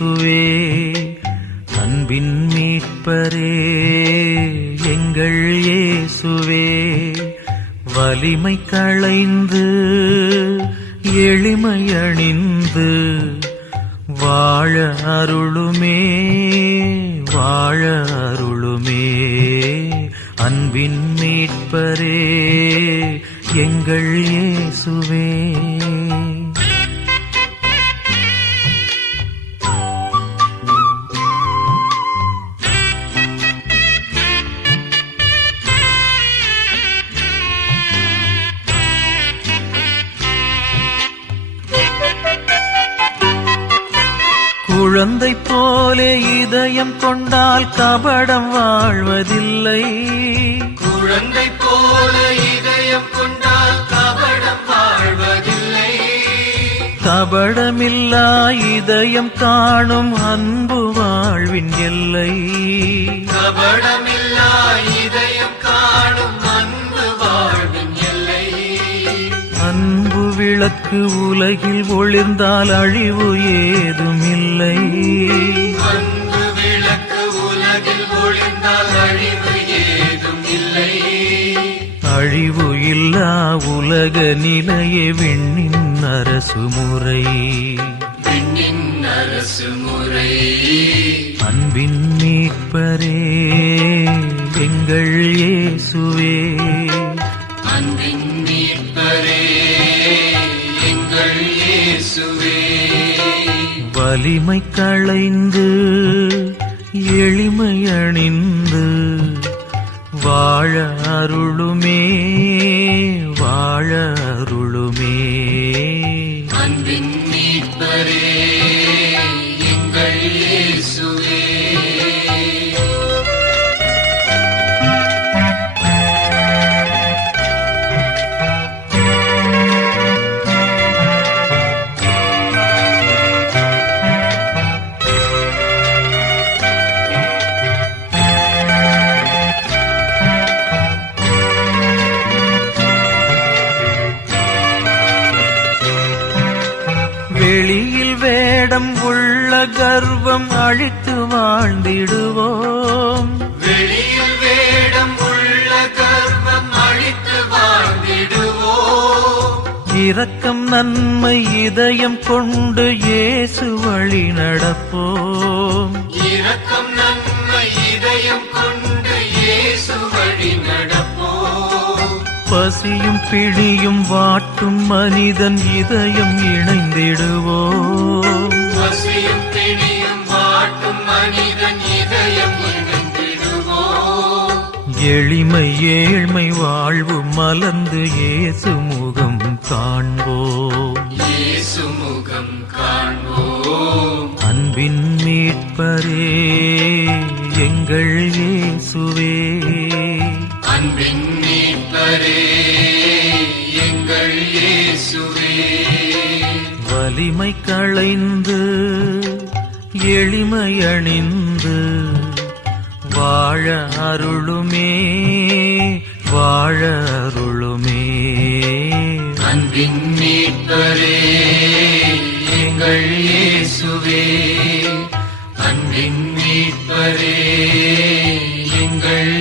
இயேசுவே, அன்பின் மீட்பரே எங்கள் இயேசுவே, வலிமை களைந்து எளிமை அணிந்து வாழ அருளுமே, வாழ அருளுமே. அன்பின் மீட்பரே எங்கள் இயேசுவே. குழந்தை போலே இதயம் கொண்டால் கபடம் வாழ்வதில்லை, குழந்தை போல இதயம் கொண்டால் கபடம் வாழ்வதில்லை. கபடமில்லா இதயம் காணும் அன்பு வாழ்வின் எல்லை, கபடமில்லா இதயம் காணும் அன்பு வாழ்வின் எல்லை. அன்பு விளக்கு உலகில் ஒளிர்ந்தால் அழிவு ஏதும் இல்லை, அன்பு விளக்கு உலகில் ஒளிர்ந்தால் அழிவு ஏதும் இல்லை. அழிவு இல்லா உலக நிலையே விண்ணின் அரசு முறை, விண்ணின் அரசு முறை. அன்பின் மீட்பரே எங்கள் இயேசுவே, அன்பின் மீட்பரே எங்கள் இயேசுவே, வலிமை களைந்து எளிமை அணிந்து வாழ அருளுமே, வாழ அருளுமே. அன்பின் மீட்பரே எங்கள் இயேசுவே. வெளியில் வேடம் உள்ள கர்வம் அழித்து வாழ்ந்திடுவோம், வெளியில் வேடம் உள்ள கர்வம் அழித்து வாழ்ந்திடுவோம். இரக்கம் நன்மை இதயம் கொண்டு இயேசு வழி நடப்போம், இரக்கம் நன்மை இதயம் கொண்டு இயேசு வழி நடப்போம். பசியும் பிணியும் வாட்டும் மனிதன் இதயம் இணைந்திடுவோம், பசியும் பிணியும் வாட்டும் மனிதன் இதயம் இணைந்திடுவோம். எளிமை ஏழ்மை வாழ்வு மலர்ந்து இயேசு முகம் காண்போம், இயேசு முகம் காண்போம். அன்பின் மீட்பரே எங்கள் இயேசுவே, அன்பின் மீட்பரே எங்கள் இயேசுவே, வலிமை களைந்து எளிமை அணிந்து வாழ அருளுமே, வாழ அருளுமே. அன்பின் மீட்பரே எங்கள் இயேசுவே, அன்பின் மீட்பரே எங்கள்